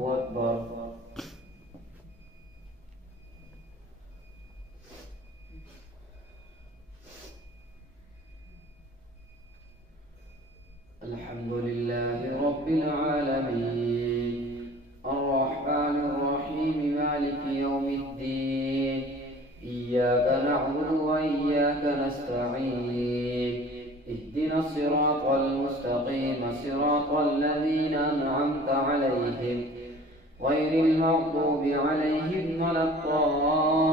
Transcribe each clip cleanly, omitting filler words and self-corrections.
أكبر. الحمد لله رب العالمين الرحمن الرحيم مالك يوم الدين إياك نعبد وإياك نستعين اهدنا الصراط المستقيم صراط الذين أنعمت عليهم غير المغضوب عليهم ولا الضالين.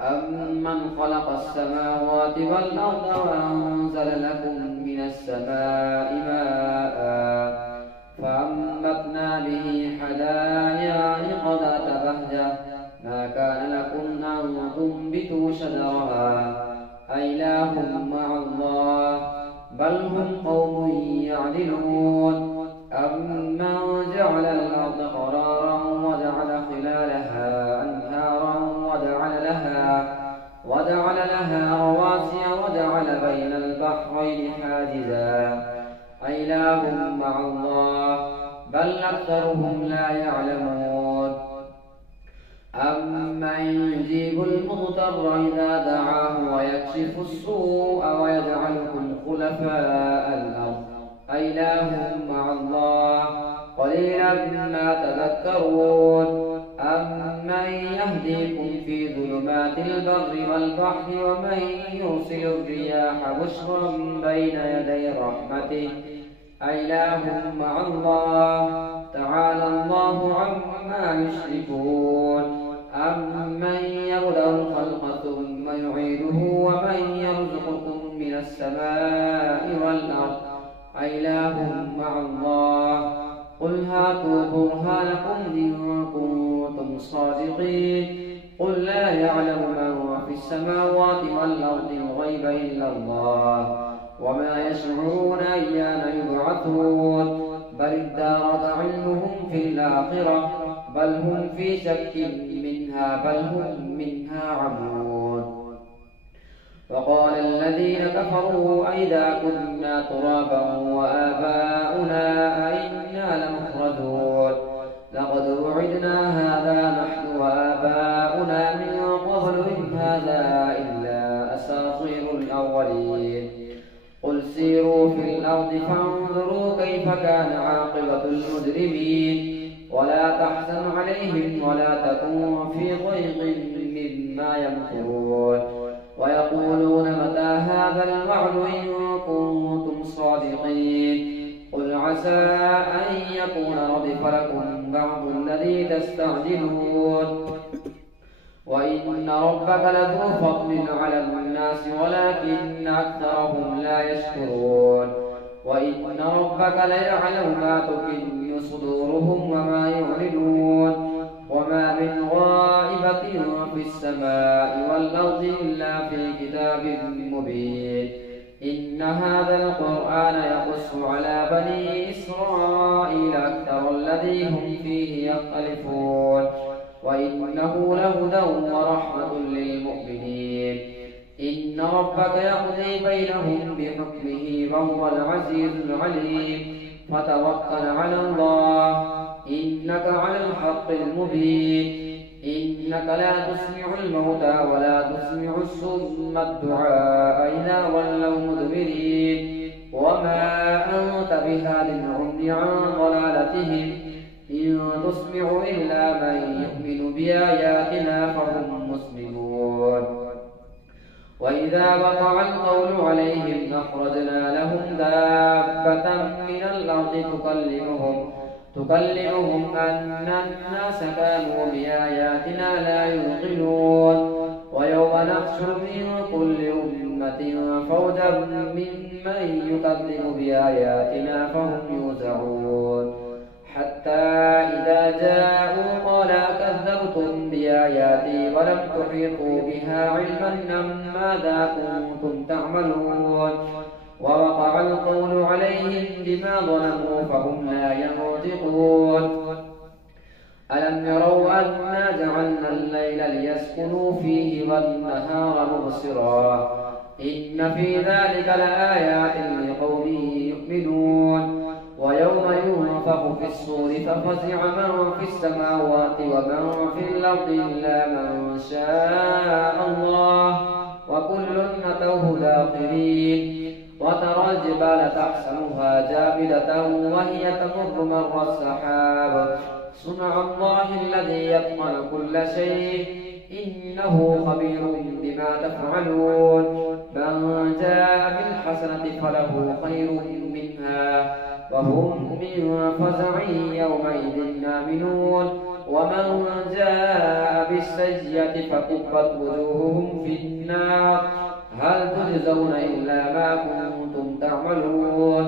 أمن خلق السماوات والأرض وأنزل لكم من السماء ماء فأنبتنا به حدائق ذات بهجة ما كان لكم أن تنبتوا شجرها أإله مع الله بل هم قوم يعدلون. أمن جعل الأرض قرارا وجعل خلالها أنهارا وجعل لها رواسي وجعل بين البحرين حاجزا أإله مع الله بل أكثرهم لا يعلمون. أمن يجيب المضطر إذا دعاه ويكشف السوء ويجعلكم خلفاء الأرض أإله مع الله قليلا ما تذكرون. أمن يهديكم في ظلمات البر والبحر ومن يرسل الرياح بشرا بين يدي رحمته أإله مع الله تعالى الله عما يشركون. أمن يبدأ الخلق ثم يعيده ومن يرزقكم من السماء والأرض أإله مع الله قل هاتوا برهانكم إن كنتم صادقين. قل لا يعلم من في السماوات والأرض الغيب إلا الله وما يشعرون أيان يبعثون بل ادارك علمهم في الآخرة بل هم في شك منها بل هم منها عمون. وقال الذين كفروا أئذا كنا ترابا وآباؤنا أئنا لمخرجون لقد وعدنا هذا نحن وآباؤنا من قبل إن هذا إلا أساطير الأولين. قل سيروا في الأرض فانظروا كيف كان عاقبة المجرمين ولا تحزن عليهم ولا تكن في ضيق مما يمكرون. ويقولون متى هذا الوعد إن كنتم صادقين. قل عسى أن يكون ردف لكم بعض الذي تستعجلون وإن ربك لذو فضل على الناس ولكن أكثرهم لا يشكرون. وإن ربك ليعلم ما تكن صدورهم وما يعلنون وما من غائبة في السماء والأرض إلا في كتاب مبين. إن هذا القرآن يقص على بني إسرائيل أكثر الذي هم فيه يختلفون وإنه لهدى ورحمة للمؤمنين. إن ربك يقضي بينهم بحكمه وهو العزيز العليم فتوكل على الله إنك على الحق المبين. إنك لا تسمع الموتى ولا تسمع الصم الدعاء إذا ولوا مدبرين وما أنت بهاد العمي عن ضلالتهم إن تسمع إلا من يؤمن بآياتنا فهم مسلمون. وإذا وقع القول عليهم أخرجنا لهم دابة من الأرض تكلمهم أن الناس كانوا بآياتنا لا يوقنون. ويوم نحشر من كل أمة فوجا ممن يكذب بآياتنا فهم يوزعون حتى إذا جاءوا قال كذبتم بآياتي ولم تحيطوا بها علما أم ماذا كنتم تعملون. ووقع القول عليهم بما ظلموا فهم لا ينطقون. ألم يروا أنا جعلنا الليل ليسكنوا فيه والنهار مبصرا إن في ذلك لآيات لقوم ينفخ في الصور ففزع من في السماوات ومن في الأرض إلا من شاء الله وكل أتوه داخرين. وترى الجبال تحسبها جامدة وهي تمر مر السحاب صنع الله الذي يتقن كل شيء إنه خبير بما تفعلون. من جاء بالحسنة فله خير منها وهم من فزع يومئذ آمنون. ومن جاء بالسيئة فكبت وجوههم في النار هل تجزون إلا ما كنتم تعملون.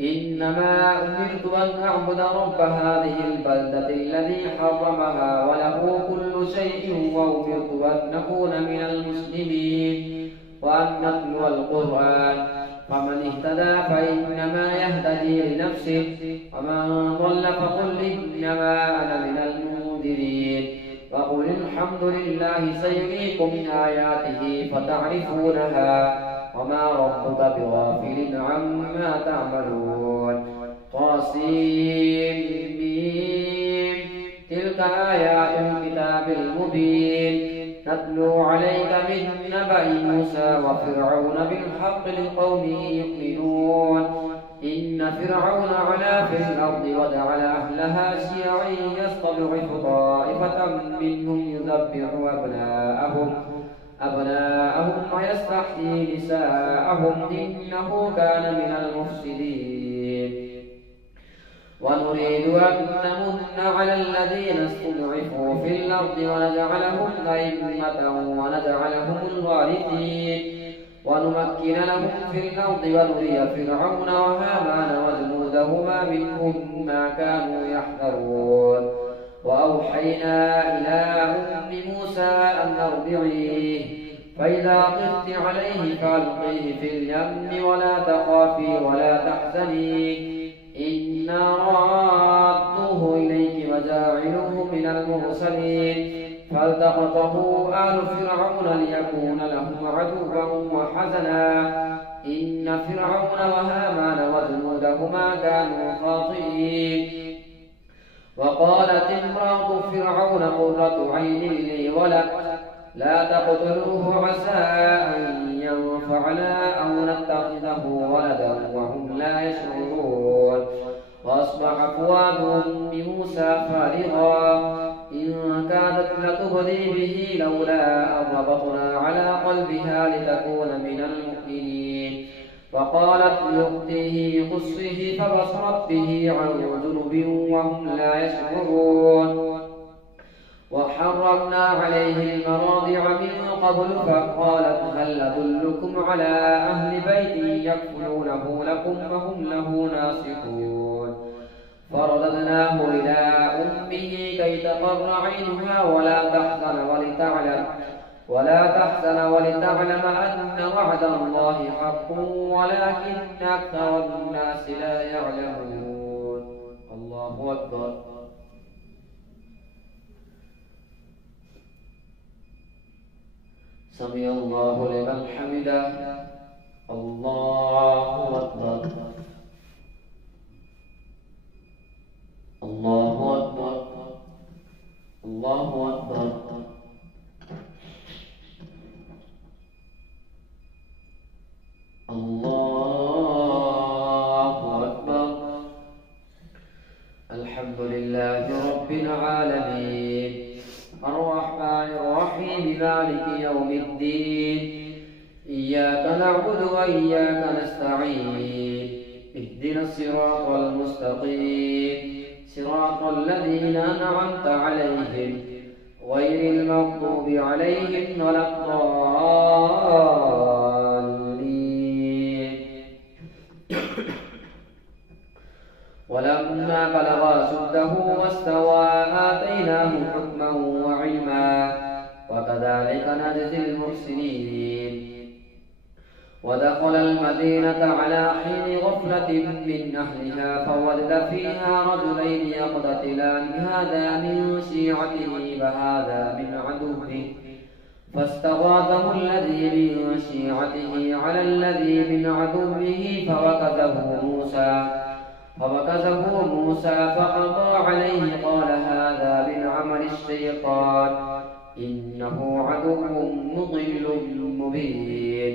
إنما أمرت أن أعبد رب هذه البلدة الذي حرمها وله كل شيء وأمرت أن أكون من المسلمين وأن أتلو القرآن فمن اهتدى فإنما يهتدي لنفسه ومن ضل فقل إنما أنا من المنذرين. وقل الحمد لله سيريكم آياته فتعرفونها وما ربك بغافل عما تعملون. طاسيم تلك آيات الكتاب المبين نتلو عليك من نبأ موسى وفرعون بالحق لقوم يؤمنون. إن فرعون علا في الأرض وجعل أهلها شيعا يستضعف طائفة منهم يذبح أبناءهم ويستحيي نساءهم إنه كان من المفسدين. ونريد أن نمن على الذين استضعفوا في الأرض ونجعلهم أئمة ونجعلهم الوارثين ونمكن لهم في الأرض ونري فرعون وهامان وجنودهما منهم ما كانوا يحذرون. وأوحينا إلى أم موسى أن أرضعيه فإذا خفت عليه فألقيه في اليم ولا تخافي ولا تحزني إنا رادوه إليك وجاعلوه من المرسلين. فالتقطه آل فرعون ليكون لهم عدوا وحزنا إن فرعون وهامان وجنودهما كانوا خاطئين. وقالت امرأة فرعون قرة عين لي ولك لا تقتلوه عسى أن ينفعنا أو نتخذه ولدا وهم لا يشعرون. وأصبح فؤاد أم موسى فارغا إن كادت لتبدي به لولا أن ربطنا على قلبها لتكون من المؤمنين. وقالت لأخته قصه فبصرت به عن جنب وهم لا يشعرون. وحرمنا عليه المراضع من قبل فقالت هل أدلكم على أهل بيت يكفلونه لكم وهم له ناصحون. فرددناه إلى أمه كي تقر عينها ولا تحزن ولتعلم أن وعد الله حق ولكن أكثر الناس لا يعلمون. الله أكبر. سمع الله لمن حمده. الله أكبر. الله أكبر. الله أكبر. الله أكبر. الحمد لله رب العالمين الرحمن الرحيم مالك يوم الدين إياك نعبد وإياك نستعين اهدنا الصراط المستقيم صراط الذين أنعمت عليهم غير المغضوب عليهم ولا الضالين. ولما بلغ أشده واستوى آتيناه حكما وعلما وكذلك نجزي المحسنين. ودخل المدينة على حين غفلة من أهلها فوجد فيها رجلين يقتتلان هذا من شيعته وهذا من عدوه فاستغاثه الذي من شيعته على الذي من عدوه فوكزه موسى فقضى عليه قال هذا من عمل الشيطان إنه عدو مضل مبين.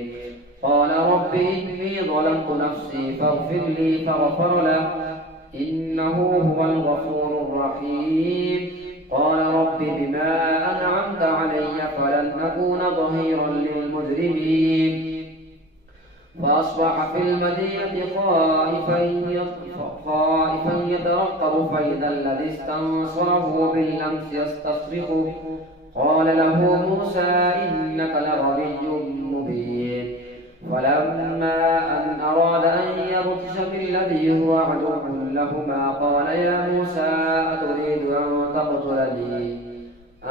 قال رب إني ظلمت نفسي فاغفر لي فغفر له إنه هو الغفور الرحيم. قال رب بما أنعمت علي فلن أكون ظهيرا للمجرمين. فأصبح في المدينة خائفا يترقب فإذا الذي استنصره بالأمس يستصرخه قال له موسى إنك لغوي مبين. فلما أن أراد أن يبطش بالذي هو عدو لهما قال يا موسى أتريد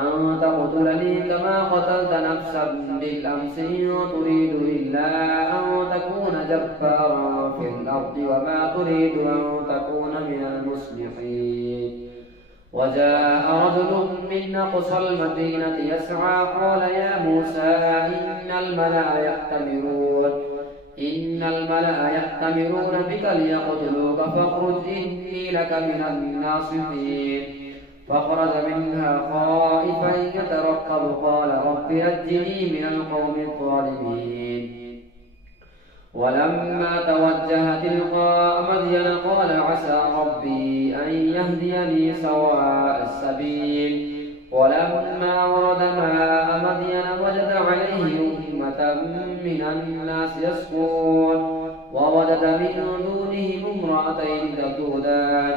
أن تقتلني كما قتلت نفسا بالأمس إن تريد إلا أن تكون جبارا في الأرض وما تريد أن تكون من المصلحين. وجاء رجل من أقصى المدينة يسعى قال يا موسى إن الملأ يأتمرون بك ليقتلوك فاخرج إني لك من الناصحين. فخرج منها خائفا يترقب قال رب نجني من القوم الظالمين. ولما توجه تلقاء مدين قال عسى ربي أن يهديني سواء السبيل. ولما ورد ماء مدين وجد عليه أمة من الناس يسقون ووجد من دونهم امرأتين تذودان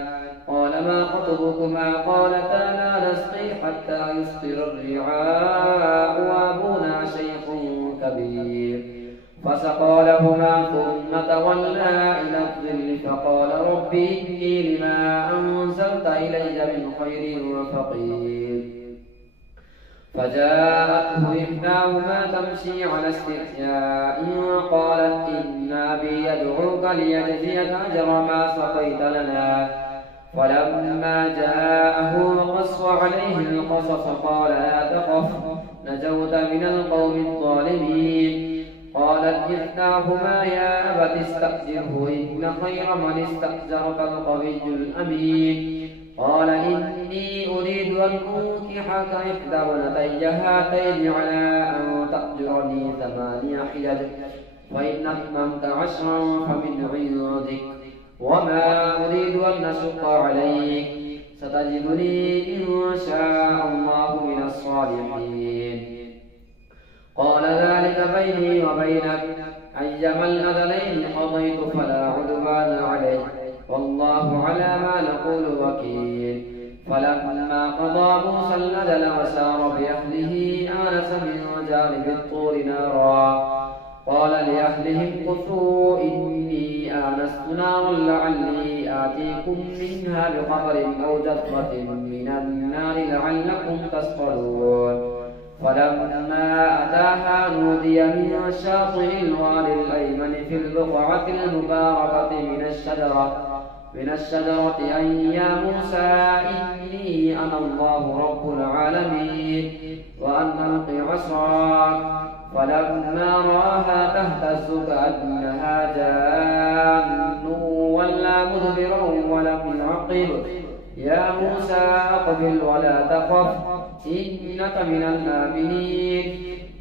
قال ما خطبكما قالتا لا نسقي حتى يصدر الرعاء وأبونا شيخ كبير. فسقى لهما ثم تولى إلى الظل فقال رب إني لما أنزلت إلي من خير فقير. فجاءته إحداهما تمشي على استحياء قالت إن أبي يدعوك ليجزيك أجر ما سقيت لنا. فلما جاءه وقص عليه القصص قال لا تخف نجوت من القوم الظالمين. قالت إحداهما يا أبت استأجره إن خير من استأجرك القوي الأمين. قال إني أريد أن أنكحك إحدى ابنتي هاتين على أن تأجرني 8 حجج فإن أتممت 10 فمن عندك وما أريد أن أشق عليك ستجدني إن شاء الله من الصالحين. قال ذلك بيني وبينك أيما الأجلين قضيت فلا عدوان عليه والله على ما نقول وكيل. فلما قضى موسى الأجل وسار بأهله آنس من جانب الطور نارا قال لأهلهم كثوا إني آنست نارا لعلي آتيكم منها بخبر أو جذرة من النار لعلكم تصطلون. فلما أتاها نودي من شاطئ الوادي الأيمن في البقعة المباركة من الشجرة أن يا موسى إني أنا الله رب العالمين وأن ألق عصاك. فلما رآها تهتز كأنها جان ولا مدبرا ولم يعقب يا موسى أقبل ولا تخف إنك من الآمنين.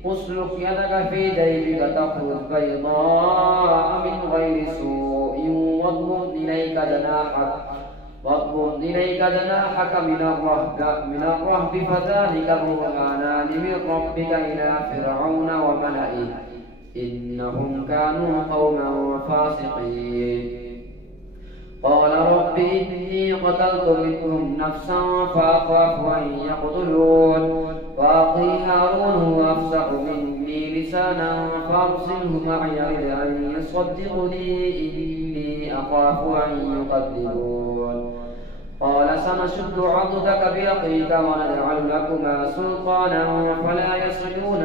اسلك يدك في جيبك تخرج بيضاء من غير سوء واضمم إليك جناحك من الرهب فذلك برهانان من ربك إلى فرعون وملئه إنهم كانوا قوما فاسقين. قال رب إني قتلت منهم نفسا فأخاف أن يقتلون وأخي هارون هو أفصح مني لسانا فأرسله معي أن يصدقني إني أخاف أن يكذبون. قال سنشد عضدك بأخيك ونجعل لكما سلطانا فلا يصلون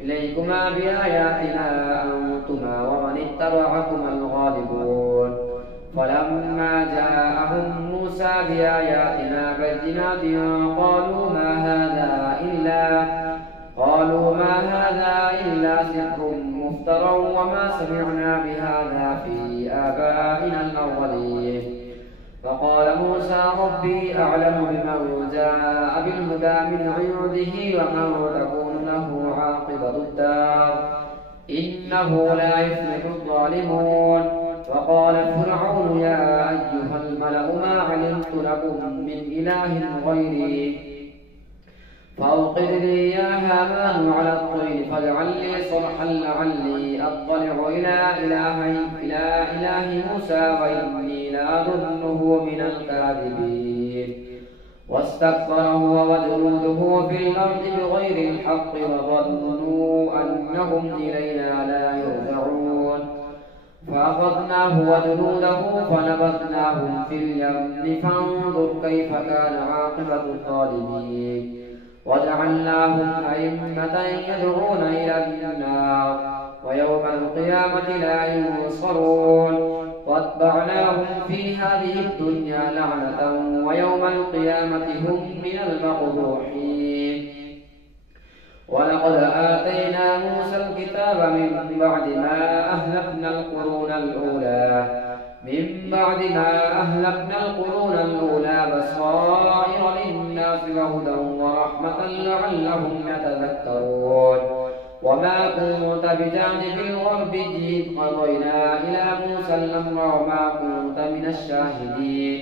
إليكما بآياتنا أنتما ومن اتبعكما الغالبون. فلما جاءهم موسى بآياتنا بينات قالوا ما هذا إلا سحر مفترى افتروا وما سمعنا بهذا في آبائنا الأولين. فقال موسى ربي أعلم بمن جاء بالهدى من عنده ومن تكون له عاقبة الدار إنه لا يفلح الظالمون. وقال فرعون يا أيها الملأ ما علمت لكم من إله غيري فأوقد لي يا هامان على الطين فاجعل لي صرحا لعلي أطلع إلى إله موسى وإني لأظنه من الكاذبين. واستكبر هو وجنوده في الأرض بغير الحق وظنوا أنهم إلينا لا يرجعون. فأخذناه وجنوده فنبذناهم في اليم فانظر كيف كان عاقبة الظالمين. وجعلناهم أئمة يدعون إلى النار ويوم القيامة لا ينصرون. واتبعناهم في هذه الدنيا لعنة ويوم القيامة هم من المقبوحين. ولقد آتينا موسى الكتاب من بعد ما أهلكنا القرون الأولى بصائر للناس وهدى ورحمة لعلهم يتذكرون. وما كنت بجانب الغرب إذ قضينا إلى موسى الأمر وما كنت من الشاهدين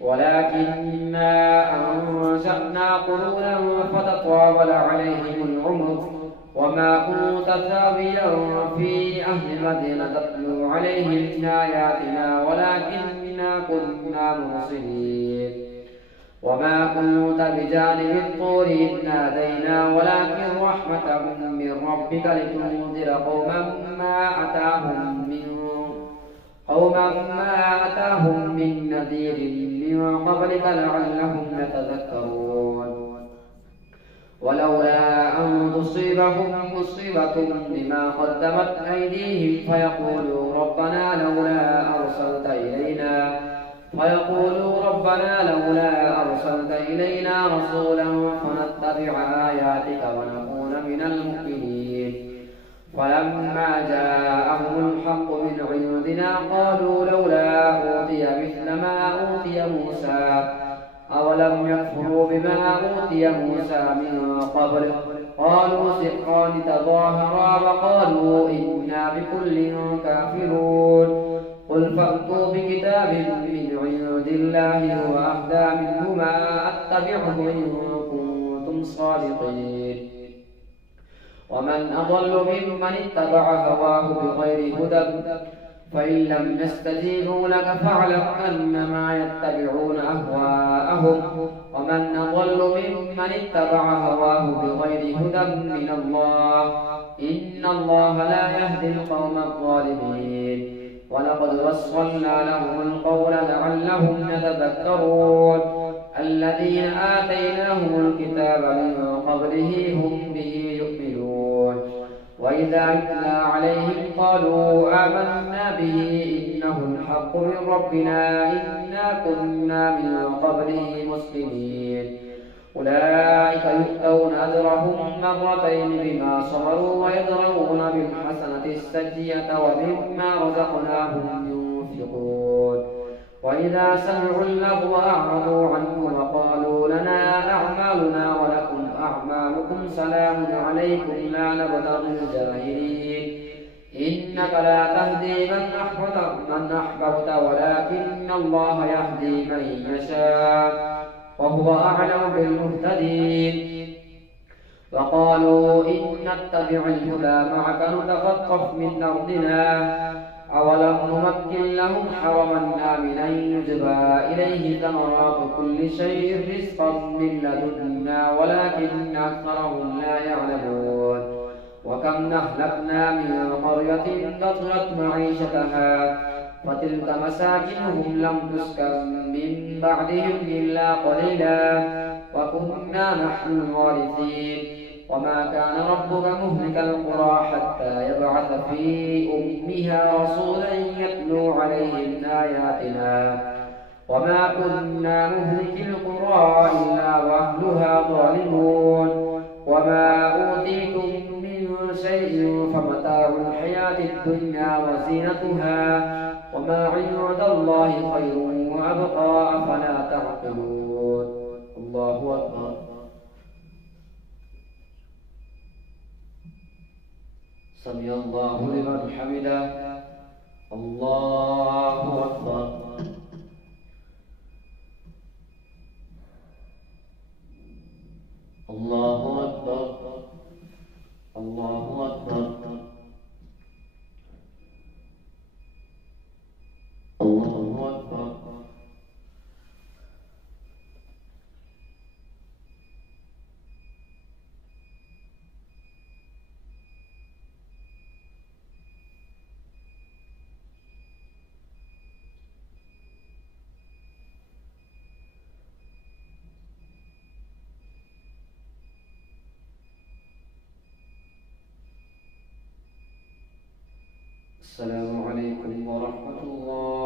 ولكننا أنشأنا قرونا فتطاول عليهم العمر وما كنت ثاويا في أهل مدينة تتلو عليهم آياتنا ولكننا كنا مرسلين. وما كنت بجانب الطور إذ نادينا ولكن رحمة من ربك لتنذر قوما ما أتاهم من نذير من قبلك لعلهم يتذكرون. ولولا أن تصيبهم مصيبة بما قدمت أيديهم فيقولوا ربنا لولا أرسلت إلينا رسولا فنتبع آياتك ونكون من المؤمنين. فلما جاءهم الحق من عندنا قالوا لولا أوتي مثل ما أوتي موسى أولم يكفروا بما أوتي موسى من قبل قالوا سحران تظاهرا وقالوا إنا بكل كافرون. قل فأتوا بكتاب من عند الله هو أهدى منهما أتبعه إن كنتم صادقين. ومن أضل ممن اتبع هواه بغير هدى فإن لم يستجيبوا لك فاعلم أنما يتبعون أهواءهم. ومن أضل ممن اتبع هواه بغير هدى من الله إن الله لا يهدي القوم الظالمين. ولقد وصلنا لهم القول لعلهم يتذكرون. الذين آتيناهم الكتاب من قبله هم به يؤمنون. وإذا يتلى عليهم قالوا آمنا به إنه الحق من ربنا إنا كنا من قبله مسلمين. أولئك يؤتون أجرهم مرتين بما صبروا ويدرؤون بالحسنة السيئة ومما رزقناهم ينفقون. وإذا سمعوا اللغو أعرضوا عنه وقالوا لنا أعمالنا ولكم أعمالكم سلام عليكم لا نبتغي الجاهلين. إنك لا تهدي من أحببت ولكن الله يهدي من يشاء وهو أعلم بالمهتدين. وقالوا إن نتبع الهدى معك نتخطف من أرضنا أولم نمكن لهم حرما آمنا يجبى إليه ثمرات كل شيء رزقا من لدنا ولكن أكثرهم لا يعلمون. وكم أهلكنا من قرية بطرت معيشتها وتلك مساكنهم لم تسكن من بعدهم إلا قليلا وكنا نحن الوارثين. وما كان ربك مهلك القرى حتى يبعث في أمها رسولا يتلو عليهم آياتنا وما كنا مهلك القرى إلا وأهلها ظالمون. وما أوتيتم من شيء فمتاع متاع الحياة الدنيا وزينتها وما عند الله خير وأبقى أفلا تعقلون. الله أكبر. سمع الله لمن حمده. الله أكبر. الله أكبر. الله أكبر. الله أكبر. السلام عليكم ورحمة الله.